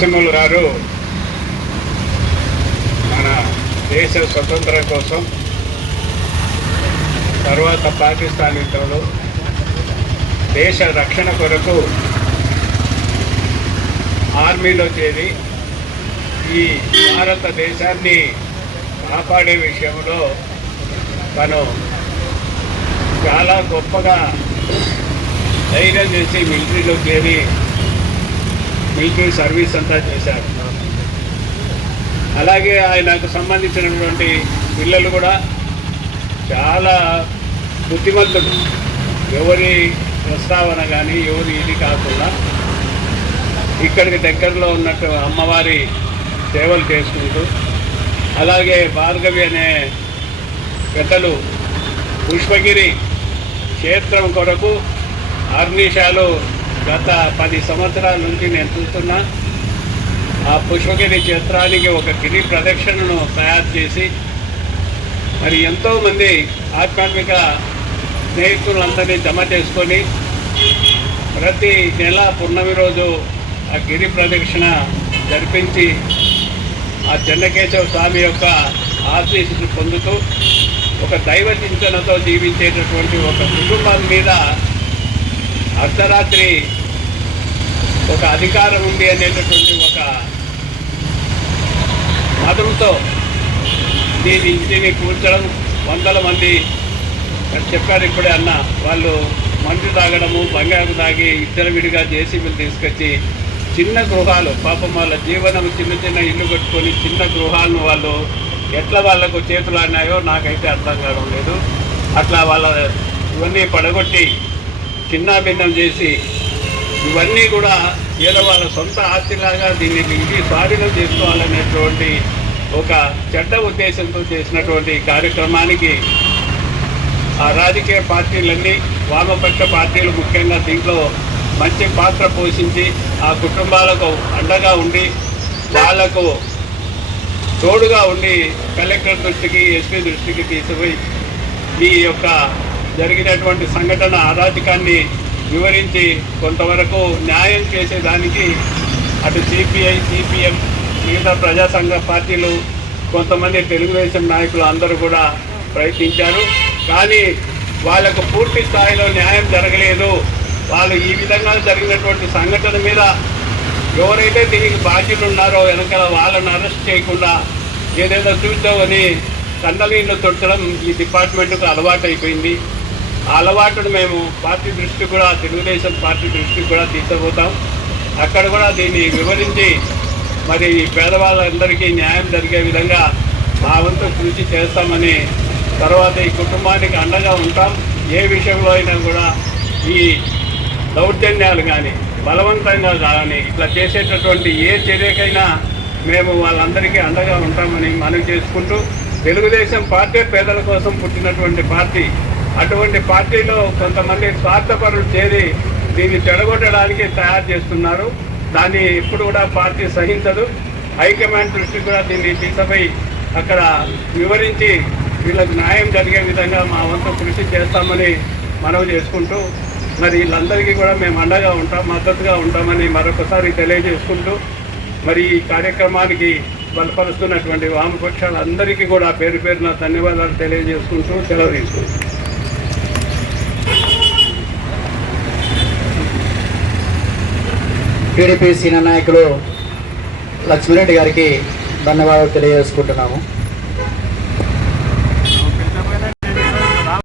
నరసింహులు గారు మన దేశ స్వతంత్రం కోసం తర్వాత పాకిస్తాన్ యుద్ధంలో దేశ రక్షణ కొరకు ఆర్మీలో చేరి ఈ భారతదేశాన్ని కాపాడే విషయంలో తను చాలా గొప్పగా ధైర్యం చేసి మిలిటరీలో చేరి మిలిటరీ సర్వీస్ అంతా చేశారు. అలాగే ఆయనకు సంబంధించినటువంటి పిల్లలు కూడా చాలా బుద్ధిమంతులు. ఎవరి ప్రస్తావన కానీ ఎవరి ఇది కాకుండా ఇక్కడికి దగ్గరలో ఉన్నట్టు అమ్మవారి సేవలు చేసుకుంటూ, అలాగే భార్గవి అనే పెద్దలు పుష్పగిరి క్షేత్రం కొరకు ఆర్నిషాలు గత 10 సంవత్సరాల నుంచి నేను చూస్తున్నా. ఆ పుష్పగిరి క్షేత్రానికి ఒక గిరి ప్రదక్షిణను తయారు చేసి మరి ఎంతోమంది ఆధ్యాత్మిక స్నేహితులందరినీ జమ చేసుకొని ప్రతి నెల పున్నమి రోజు ఆ గిరి ప్రదక్షిణ జరిపించి ఆ చెన్నకేశవ స్వామి యొక్క ఆశీస్సులు పొందుతూ ఒక దైవ చింతనతో జీవించేటటువంటి ఒక కుటుంబం మీద అర్ధరాత్రి ఒక అధికారం ఉంది అనేటటువంటి ఒక మతంతో ఇంటిని కూర్చడం, వందల మంది చెప్పారు ఇప్పుడే అన్న, వాళ్ళు మందు తాగడము, బంగారు తాగి విడిగా జేసీబీలు తీసుకొచ్చి చిన్న గృహాలు, పాపం వాళ్ళ జీవనం చిన్న చిన్న ఇల్లు కట్టుకొని చిన్న గృహాలను వాళ్ళు ఎట్లా వాళ్ళకు చేతులు ఆడినాయో నాకైతే అర్థం కావడం లేదు. అట్లా వాళ్ళ ఇవన్నీ పడగొట్టి చిన్నాభిన్నం చేసి ఇవన్నీ కూడా ఏదో వాళ్ళ సొంత ఆస్తిలాగా దీన్ని ఇది స్వాధీనం చేసుకోవాలనేటువంటి ఒక చెడ్డ ఉద్దేశంతో చేసినటువంటి కార్యక్రమానికి ఆ రాజకీయ పార్టీలన్నీ, వామపక్ష పార్టీలు ముఖ్యంగా దీంట్లో మంచి పాత్ర పోషించి ఆ కుటుంబాలకు అండగా ఉండి వాళ్లకు తోడుగా ఉండి కలెక్టర్ దృష్టికి, ఎస్పీ దృష్టికి తీసుకుపోయి ఈ యొక్క జరిగినటువంటి సంఘటన అరాచకాన్ని వివరించి కొంతవరకు న్యాయం చేసేదానికి అటు సిపిఐ, సిపిఎం, మిగతా ప్రజా సంఘ పార్టీలు, కొంతమంది తెలుగుదేశం నాయకులు అందరూ కూడా ప్రయత్నించారు. కానీ వాళ్లకు పూర్తి స్థాయిలో న్యాయం జరగలేదు. వాళ్ళు ఈ విధంగా జరిగినటువంటి సంఘటన మీద ఎవరైతే దీనికి బాధ్యులు ఉన్నారో వెనకాల వాళ్ళని అరెస్ట్ చేయకుండా ఏదైనా చూద్దామని కన్ననీళ్ళు తొట్టడం ఈ డిపార్ట్మెంట్కు అలవాటు అయిపోయింది. ఆ అలవాటును మేము పార్టీ దృష్టి కూడా, తెలుగుదేశం పార్టీ దృష్టికి కూడా తీసుకుపోతాం. అక్కడ కూడా దీన్ని వివరించి మరి పేదవాళ్ళందరికీ న్యాయం జరిగే విధంగా మా వంతు కృషి చేస్తామని, తర్వాత ఈ కుటుంబానికి అండగా ఉంటాం. ఏ విషయంలో అయినా కూడా ఈ దౌర్జన్యాలు కానీ, బలవంతంగా కానీ ఇట్లా చేసేటటువంటి ఏ చర్యకైనా మేము వాళ్ళందరికీ అండగా ఉంటామని మనవి చేసుకుంటూ, తెలుగుదేశం పార్టీ పేదల కోసం పుట్టినటువంటి పార్టీ. అటువంటి పార్టీలో కొంతమంది స్వార్థపరులు చేరి దీన్ని చెడగొట్టడానికి తయారు చేస్తున్నారు. దాన్ని ఇప్పుడు కూడా పార్టీ సహించదు. హైకమాండ్ దృష్టికి కూడా దీన్ని తీసుకుపోయి అక్కడ వివరించి వీళ్ళకి న్యాయం జరిగే విధంగా మా వంతు కృషి చేస్తామని మనవి చేసుకుంటూ, మరి వీళ్ళందరికీ కూడా మేము అండగా ఉంటాం, మద్దతుగా ఉంటామని మరొకసారి తెలియజేసుకుంటూ, మరి ఈ కార్యక్రమానికి బలపరుస్తున్నటువంటి వామపక్షాలందరికీ కూడా పేరు పేరున ధన్యవాదాలు తెలియజేసుకుంటూ సెలవు తీసుకుంటాం. టీడీపీ సీనియర్ నాయకులు లక్ష్మీరెడ్డి గారికి ధన్యవాదాలు తెలియజేసుకుంటున్నాము.